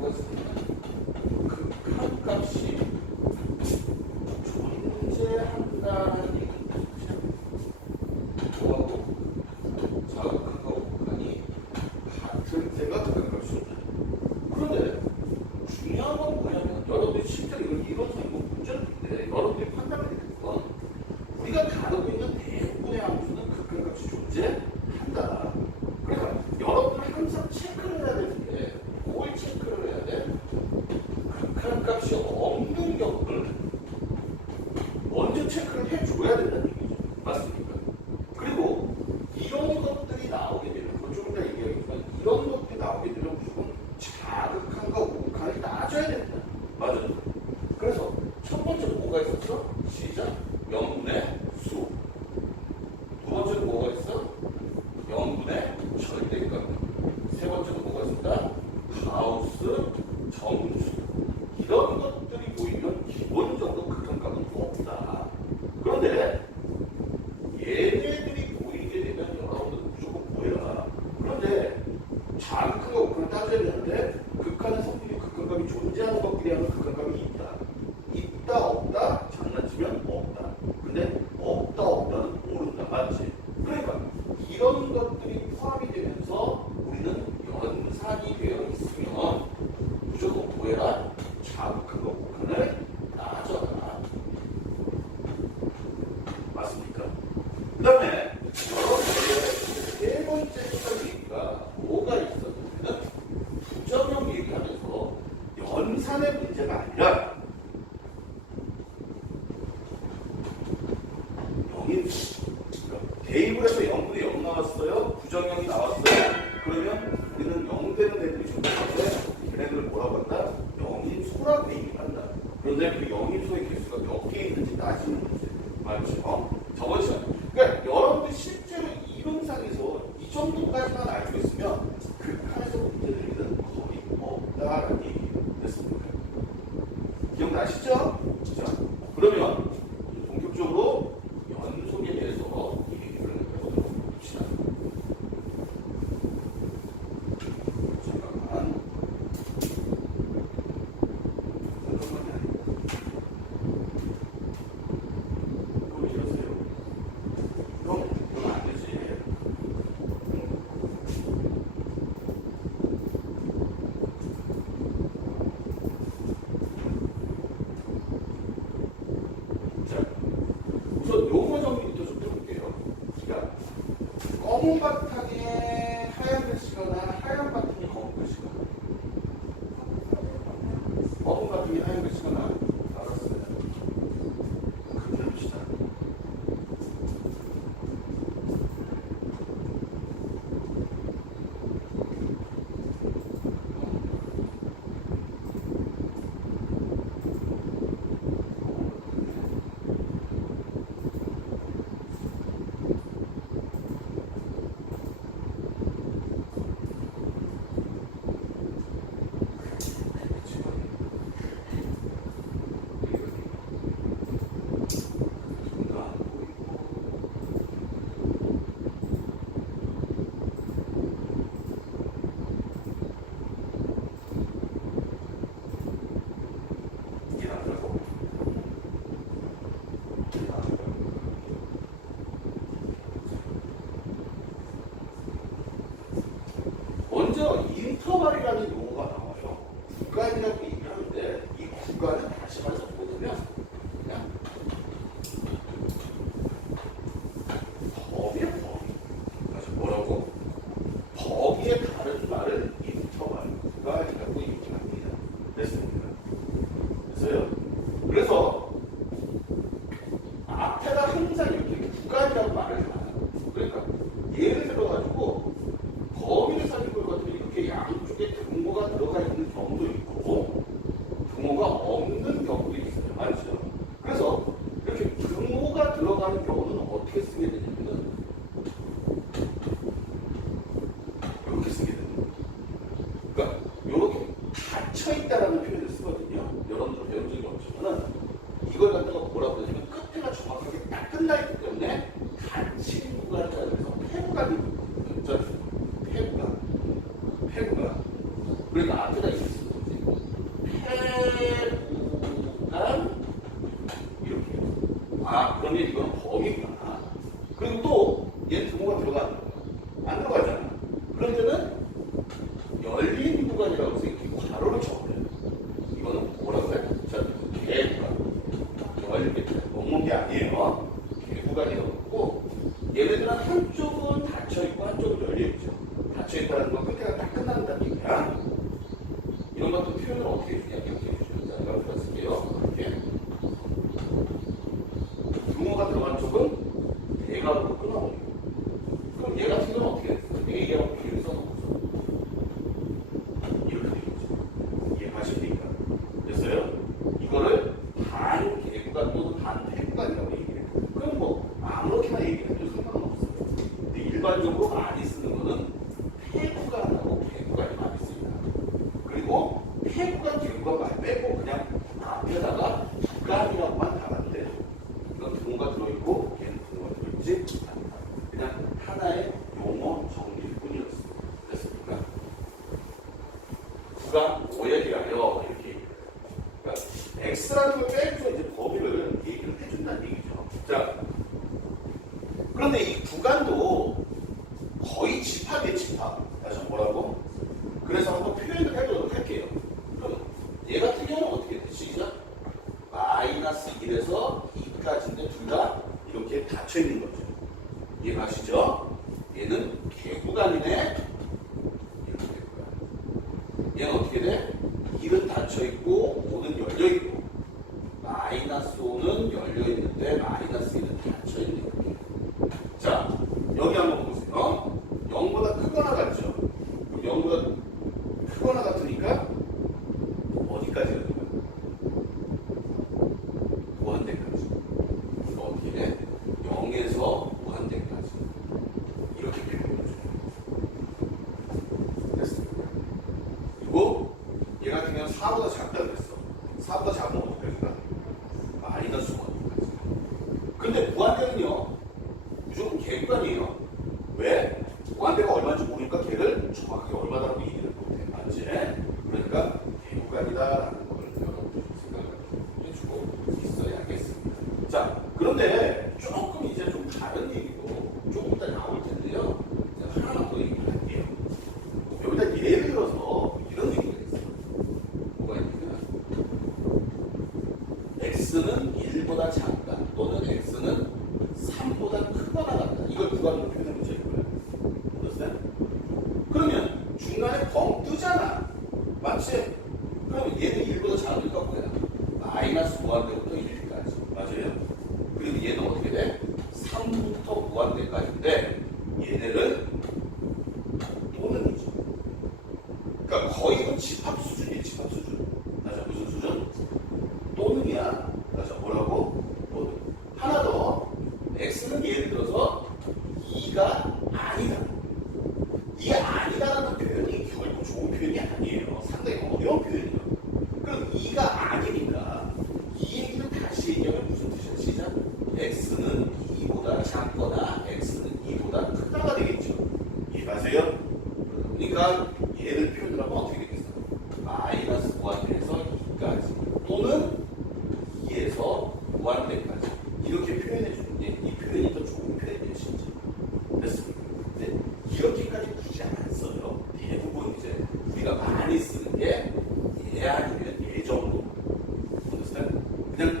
뭐가 있으면 극한값이 존재한다는 얘기죠. 뭐하고 자극한하고 극한이 같을 때가 극한값이죠. 그런데 중요한 건 뭐냐면 여러분들이 실제로 이걸 이론상이고 문제를 듣는데 여러분들이 판단을 해야 되는 건 우리가 다루고 있는 대부분의 함수는 극한값이 존재한다. 그러니까 여러분은 항상 체크를 해야 되는데 뭘 체크를 해야 돼? 극한값이 없는 경우를 먼저 체크를 해줘야 된다는 얘기죠. 맞습니까? 그리고 이런 것들이 나오게 되면 조금 이따 얘기하겠지만 이런 것들이 나오게 되면 무조건 자극한과 우극한이 따져야 된다. 맞아요. 그래서 첫 번째 뭐가 있었어? 시작. 명분의 수. 두 번째는 뭐가 있어? 명분의 절대값. 세 번째는 뭐가 있습니다? 가우스 정수. 이런 것들이 보이면 기본적으로 극한값은 없다. 그런데 얘네들이 보이게 되면 여러분들은 무조건 뭐야? 그런데 자극한과 우극한을 따져야 되는데 극한의 성질이 극한값이 존재하는 것끼리 하는 극한값이 있다. 있다 없다 장난치면 없다. 근데 없다 없다는 모른다. 맞지? 그러니까 이런 것들이 포함이 되면서 우리는 연산이 되어 있으면 무조건 뭐해라? 자극한과 우극한을 따져라. 맞습니까? 그 다음에 여러분들의 세 번째 시작 얘기가 뭐가 있었냐면 부정형 얘기하면서 연산의 문제가 아니라 대입을 해서 0분의 0 나왔어요. 부정형이 나왔어요. 그러면 우리는 0 되는 애들이 존재하는데 걔네들을 뭐라고 한다? 영인소라고 대입한다. 그런데 그 영인소의 개수가 몇 개 있는지 따지는 문제. 맞죠? 저번 시간. 그러니까 여러분들 실제로 이론상에서 이 정도까지만 알고 있으면 극한에서 문제들은 거의 없다라는 얘기 됐습니다. 기억나시죠? 자, 그러면 본격적으로 연속에 대해서 얘기를 해보도록 합시다. 잠깐만. 그럼 이러세요. 그럼 안 되지. 자, 우선 용어 정리부터 좀 해볼게요. 그러니까 검은 바탕에 하얀 글씨거나 하얀 바탕에 검은 글씨거나 검은 바탕에 하얀 글씨거나 알았어요. 그렇게 합시다. 먼저 인터벌이라는 용어가 나와요. 구간이라고 얘기하는데 이 구간은 다시 말해서 뭐냐면 그냥 범위야 범위. 다시 뭐라고? 범위에 다른 말을 인터벌, 구간이라고 얘기합니다. 됐습니다. 됐어요? 그래서 앞에다 항상 이렇게 구간이라고 말을 해요. 그러니까 예를 들어가지고 범위를 살릴 것 같으면 이렇게 양쪽에 등호가 들어가 있는 경우도 있고 등호가 없는 경우도 있어요. 맞죠? 그래서 이렇게 등호가 들어가는 경우는 어떻게 쓰게 되냐면 이렇게 쓰게 됩니다. 그러니까 이렇게 닫혀있다라는 표현을 쓰거든요. 여러분들 배운 적이 없지만은 이걸 갖다가 뭐라고 하냐면 끝에가 정확하게 딱 끝나있기 때문에 닫힌 구간을 따라서 폐구간이 있죠. 폐구간. 그러니까 앞에다 이렇게 쓰는 거지. 개구간이라고 해서 이렇게 괄호를 쳐버려요. 이거는 뭐라고 해? 자, 개구간. 이렇게 먹는 게 아니에요. 개구간이라고 하고 얘네들은 한쪽은 닫혀있고 한쪽은 열려있죠. 닫혀있다는 건 끝에가 딱 끝난다는 얘기야. 이런 것도 표현을 어떻게 해주냐 이렇게 해주죠. 자, 이걸 풀어줄게요. 이렇게 용어가 들어간 쪽은 대가로 끊어버리고 그럼 얘 같은 경우는 어떻게 돼? A하고 B를 써놓고서 이렇게 되겠죠. 이게 하십니까? 됐어요? 이거를 반 개구간 또는 반 태구간이라고 얘기해요. 그럼 뭐 아무렇게나 얘기해도 상관은 없어요. 근데 일반적으로 많이 쓰는 거는 태구간하고 개구간이 많이 씁니다. 그리고 태구간, 개구간 많이 빼고 그냥 앞에다가 구간이라고만 달았는데 이건 등호가 들어있고 걔는 등호가 들어있지 않다. 그냥 하나의 용어 정리일 뿐이었습니다. 됐습니까? 구간 오에 대하여 이렇게 얘기해요. 그러니까 X라는 걸 빼서 이제 범위를 얘기를 해준다는 얘기죠. 자, 그런데 이 구간도 거의 집합이에요, 집합. 다시 뭐라고? 그래서 한번 표현을 해보도록 할게요. 그럼 얘 같은 경우는 어떻게 돼? 시작. 마이너스 1에서 2까지인데 둘 다 이렇게 닫혀있는 거죠. 이해가시죠? 얘는 개구간이네. 이렇게 개구간. 얘는 어떻게 돼? 1은 닫혀있고 5는 열려있고 마이너스 5는 열려있는데 마이너스 1은 닫혀있는 이렇게. 자, 여기 한번 보세요. 0보다 크거나 같죠? 0보다 크거나 같으니까 어디까지 가는 거야? 무한대까지. 그러니까 어떻게 돼? 0에서 무한대까지. 이렇게 표현해줘요. 됐습니다. 그리고 얘 같은 경우는 4보다 작다 그랬어. 4보다 작으면 어떻게 될까? 마이너스 1까지. 근데 무한대는요, 무조건 개구간이에요. 왜? 무한대가 얼마인지 모르니까 걔를 정확하게 얼마다라고 얘기를 못해. 맞지? 그러니까 개구간이다라는 걸 여러분들 생각을 해주고 있어야겠습니다. 자, 그런데 조금 이제 좀 다른 얘기도 조금 이따 나올 텐데요. 하나만 더 얘기를 할게요. 여기다 예를 들어서 이런 얘기가 있어요. 뭐가 있냐면 X는 1보다 작다 또는 X는 3보다 크거나 같다. 이걸 구간으로 표현해보자 이거야. understand? 그러면 중간에 벙 뜨잖아. 맞지? 그러면 얘는 1보다 작으니까 뭐야? 마이너스 무한대부터 1까지. 맞아요? 그리고 얘는 어떻게 돼? 3부터 무한대까지인데 얘네는 또는이죠. 그러니까 거의 이건 집합 수준이에요. 집합 수준. 맞아. 무슨 수준? 또는이야. 맞아. 뭐라고? 또는. 하나 더. X는 예를 들어서 2가 아니다. 이게 아니다라는 표현이 결국 좋은 표현이 아니에요. 상당히 어려운 표현이에요. 그럼 2가 아니니까 이 얘기를 다시 얘기하면 무슨 뜻이야? 시작. X는 2보다 작거나 X는 2보다 크다가 되겠죠. 이해가세요? 그러니까 얘를 표현을 하면 어떻게 되겠어? 마이너스 무한대에서 2까지 또는 2에서 무한대까지 이렇게 표현해 주는 게 이 표현이 더 좋은 표현이에요. 진짜. 됐습니까? 근데 이렇게까지 굳이 안 써요. 대부분 이제 우리가 많이 쓰는 게 얘 아니면 얘 정도. 그냥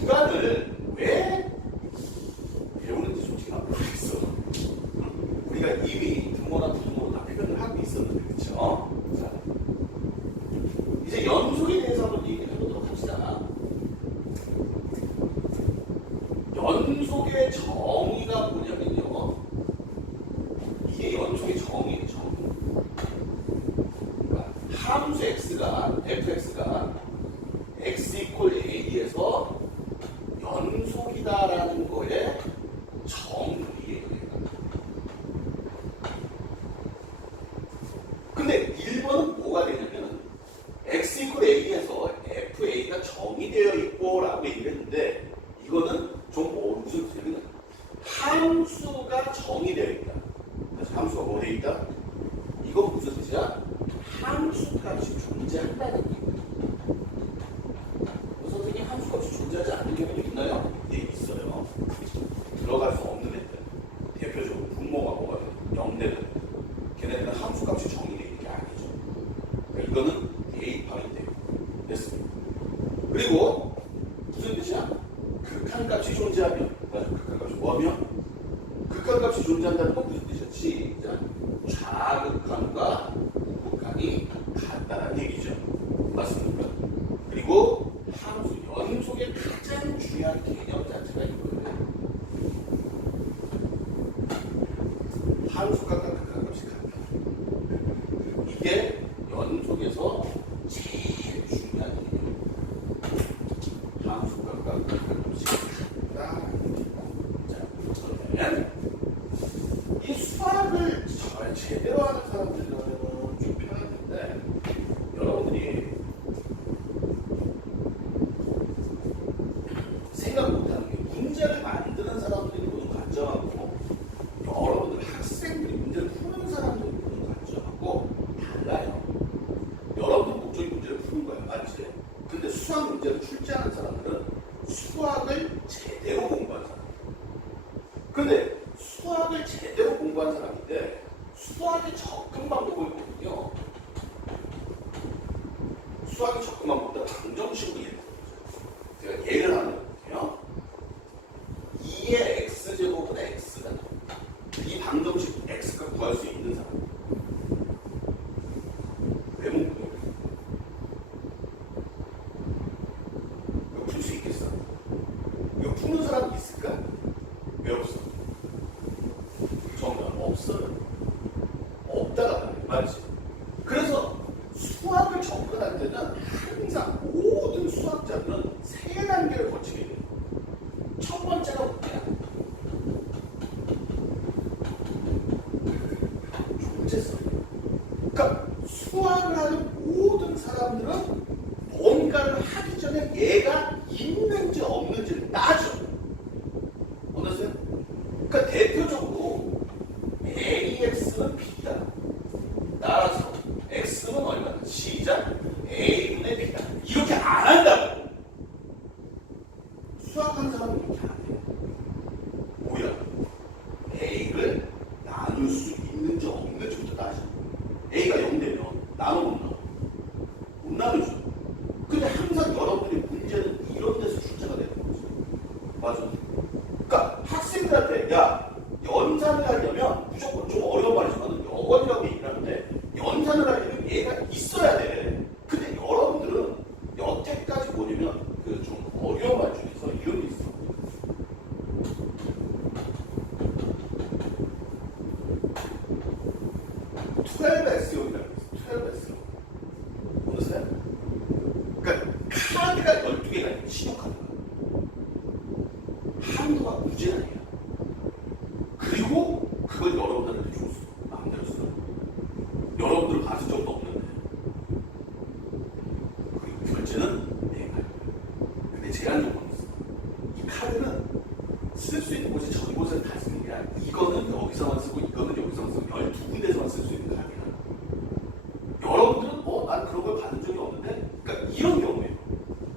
구간을 왜 배우는지 솔직히 난 모르겠어. 우리가 이미 등호나 부등호로 다 표현을 하고 있었는데, 그렇죠? 자, 이제 연속에 대해서 한번 얘기를 해보도록 합시다. 연속의 정의가 뭐냐면요. 이게 연속의 정의예요, 정의. 그러니까 함수 x가, fx가 x 이퀄 a에서 연속이다라는 거에 정의예요. 근데 1번은 뭐가 되냐면 x 이퀄 a에서 fa가 정의되어 있고 라고 얘기를 했는데 이거는 좀 무슨 뜻이냐면 함수가 정의되어 있다. 함수가 뭐 되어 있다? 이거 무슨 뜻이야? 함수 값이 존재한다는 얘기야. 선생님 함수 값이 존재하지 않는 경우도 있나요? 네, 있어요. 들어갈 수 없는 애들. 대표적으로 분모가 뭐가 돼? 0대들. 걔네들은 함수 값이 정의되어 있는 게 아니죠. 그러니까 이거는 대입하면 돼요. 됐습니다. 그리고 무슨 뜻이야? 극한값이 존재하면, 맞아, 극한값이 뭐하면? 극한값이 존재한다는 건 무슨 뜻이야? 시작. 좌극한과 우극한이 같다는 얘기죠. 맞습니까? 그리고 함수 연속의 가장 중요한 개념 자체가 이거예요. 함수값과 극한값이 같다. 이게 연속에서 제일 중요한 개념. 함수값과 극한값이 같다. 자, 그러면 이 수학을 제대로 하는 사람들이라면 좀 편한데, 여러분들이 생각 못하는 게 문제를 만드는 사람들이 보는 관점하고 여러분들 학생들이 문제를 푸는 사람들이 보는 관점하고 달라요. 여러분들 목적이 문제를 푸는 거야, 맞지? 근데 수학 문제를 출제하는 사람들은 수학을 제대로 공부한 사람. 근데 수학을 제대로 공부한 사람인데 수학의 접근 방법을 보면요. 수학의 접근 방법보다 방정식으로 예를 들어요. 제가 예를 하나 볼게요. 2의 x제곱은 x다. 이 방정식 x가 구할 수 있는 사람. 왜 못 풀어? 이거 풀 수 있겠어? 이거 푸는 사람 있을까? 왜 없어? 정답 없어요. 없다가 말이야. 맞지? 그래서 수학을 접근할 때는 항상 모든 수학자들은 세 단계를 거치게 돼요. 첫 번째가 뭐냐? 존재성. 그러니까 수학을 하는 모든 사람들은 뭔가를 하기 전에 얘가 있는지 없는지를 따져. 어떠세요? 그러니까 대표적으로 AX는 B다. 따라서 X는 얼마나? 시작. A분의 B다. 이렇게 안 한다고. 수학하는 사람은 이렇게 안 해요. 뭐야? A를 나눌 수 있는지 없는지부터 따져. A가 0되면 나눠 못 나눠. 못 나누죠. 근데 항상 여러분들의 문제는 이런 데서 출제가 되는 거죠. 맞아. 그러니까 학생들한테 야 연산을 하려면 무조건 좀 어려운 말이지만 여건이라고 얘기를 하는데 연산을 하려면 얘가 있어야 돼. 근데 여러분들은 여태까지 뭐냐면 그 좀 어려운 말 중에서 이런 게 있어. (12S형이라고 있어. 12S형. 보세요. 그러니까 카드가 12개가 있는 신용카드가 한도가 무제한이야. 그리고 그걸 여러분들한테 줄 수, 마음대로 쓰라. 여러분들 받은 적도 없는데. 그리고 결제는 내가 할 거야. 근데 제한 조건이 있어. 이 카드는 쓸 수 있는 곳이 전 곳에 다 쓰는 게 아니라 이거는 여기서만 쓰고 이거는 여기서만 쓰고 12군데서만 쓸 수 있는 카드야. 여러분들은 난 그런 걸 받은 적이 없는데, 그러니까 이런 경우에요.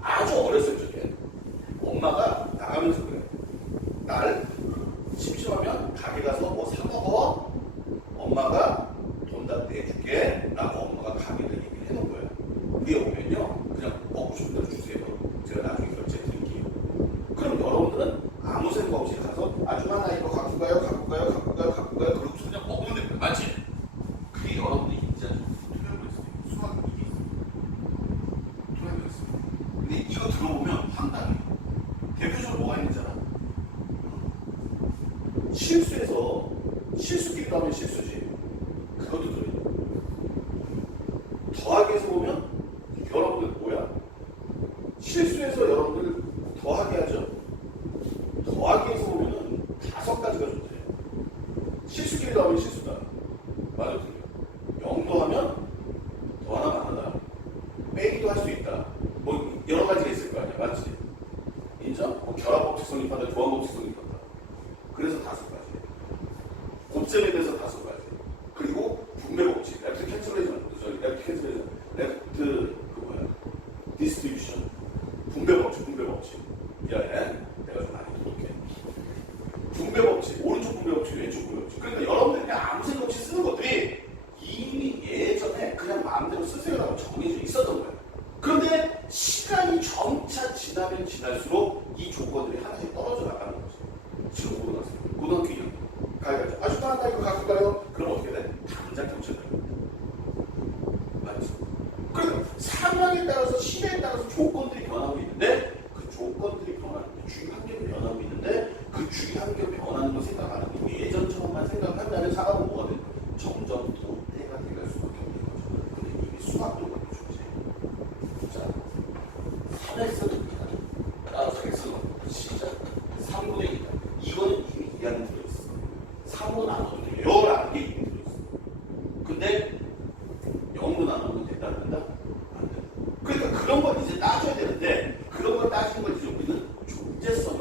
아주 어렸을 적에 엄마가 나가면서 그래. 날 심심하면 가게 가서 뭐 사 먹어. 엄마가 돈 다 내줄게. 라고 엄마가 가게를 얘기를 해놓은 거야. 위에 보면요. 그냥 먹고 싶은 대로 주세요. 제가 나중에 결제 드릴게요. 그럼 여러분들은 아무 생각 없이 가서 아줌마 나 이거 갖고 가요. 갖고 가요. 갖고 가요. 갖고 가요. 그러고 그냥 먹으면 됩니다. 맞지? 그게 여러분들이 인지하죠. 투명도 있어요. 수학 이게 있어요. 투명도 있어요. 근데 이거 들어보면 황당해요. 대표적으로 뭐가 있는잖아. 실수해서 실수끼리도 하면 실수지. 그것도 들어요. 더하기에서 보면 여러분들 뭐야? 실수해서 여러분들 더하기 하죠. 더하기에서 보면은 5가지가 존재해요. 실수끼리도 하면 실수다. 맞아, 틀려. 0도 하면 더 하나 많아다. 빼기도 할 수 있다. 뭐 여러 가지가 있을 거 아니야, 맞지? 인정? 뭐 결합법칙 성립한다, 조합법칙 성립한다. 그래서 5가지. 곱셈에 대해서 5가지. 그리고 분배법칙, 랩트 캔슬레이션, 랩트 디스트리뷰션, 분배법칙. 야, 내가 좀 많이 들어볼게. 분배법칙, 오른쪽 분배법칙, 왼쪽 분배법칙. 그러니까 여러분들이 그냥 아무 생각 없이 쓰는 것들이 이미 예전에 그냥 마음대로 쓰세요라고 상황에 따라서 시대에 따라서 조건들이 변하고 있는데 그 조건들이 변하는 주위 환경이 변하고 있는데 그 주위 환경 변하는 거 생각 안 하고 예전처럼만 생각한다면 사람은 뭐가 돼? 점점 도태가 돼갈 수밖에 없는 거죠. 근데 이게 수학도 그렇고 좋지. 자, 3x는 따라서 x는 시작 3분의 2다. 이거는 이미 이 안에 들어있어. 3으로 나눠도 돼요. 라는 게 이미 들어있어. 근데 0으로 나누면 된다 안 된다? 안 돼. 그러니까 그런 걸 이제 따져야 되는데 그런 걸 따지는 걸 이제 우리는 존재성